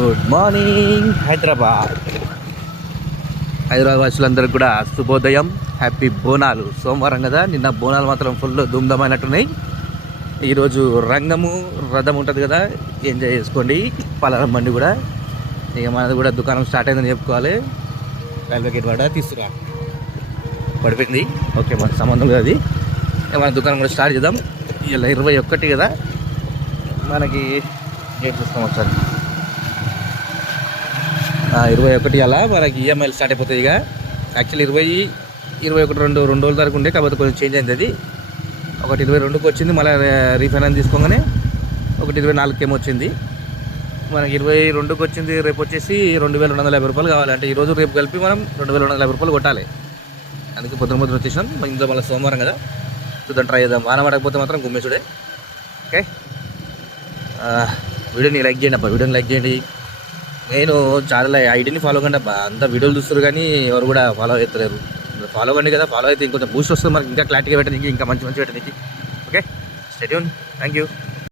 Good morning Hyderabad వాసులందరికీ కూడా శుభోదయం. Happy Bonalu. సోమవారం కదా, నిన్న బోనాలు మాత్రం ఫుల్ ధూమ్ధామైనట్టున్నాయి. ఈరోజు రంగము రథం ఉంటుంది కదా, ఎంజాయ్ చేసుకోండి. పలారం బండి కూడా ఇక మనది కూడా దుకాణం స్టార్ట్ అయిందని చెప్పుకోవాలి. రైల్వే గేట్ వాడ తీసుకురా పడిపోయింది. ఓకే, మన సంబంధం లేదు అది. మన దుకాణం కూడా స్టార్ట్ చేద్దాం. ఇలా 21 కదా మనకి. గేట్ చూస్తాం ఒకసారి. 21 అలా మనకి ఈఎంఐలు స్టార్ట్ అయిపోతాయి. ఇక యాక్చువల్లీ 21 రెండు రోజుల వరకు ఉండే, కాకపోతే కొంచెం చేంజ్ అయింది. అది ఒకటి 22కి వచ్చింది, మళ్ళీ రీఫైనాన్స్ తీసుకోగానే ఒకటి 24కి ఏమో వచ్చింది. మనకి 22కి వచ్చింది. రేపు వచ్చేసి 2250 రూపాయలు కావాలి. అంటే ఈరోజు రేపు కలిపి మనం 2250 రూపాయలు కొట్టాలి. అందుకే పొద్దున వచ్చేసాం. ఇంట్లో మళ్ళీ సోమవారం కదా, చూద్దాం, ట్రై చేద్దాం. వాన పడకపోతే మాత్రం గుమ్మేసుడే. ఓకే, వీడియోని లైక్ చేయండి అబ్బా, వీడియోని లైక్ చేయండి. నేను చాలా ఐడిని ఫాలో కండి అబ్బా. అంతా వీడియోలు చూస్తారు కానీ ఎవరు కూడా ఫాలో అవుతలేరు. ఫాలో కండి కదా, ఫాలో అయితే ఇంకొంచెం బూస్ట్ వస్తుంది మనకి, ఇంకా క్లారిటీగా పెట్టడానికి, ఇంకా మంచి పెట్టడానికి. Okay, stay tune. Thank you.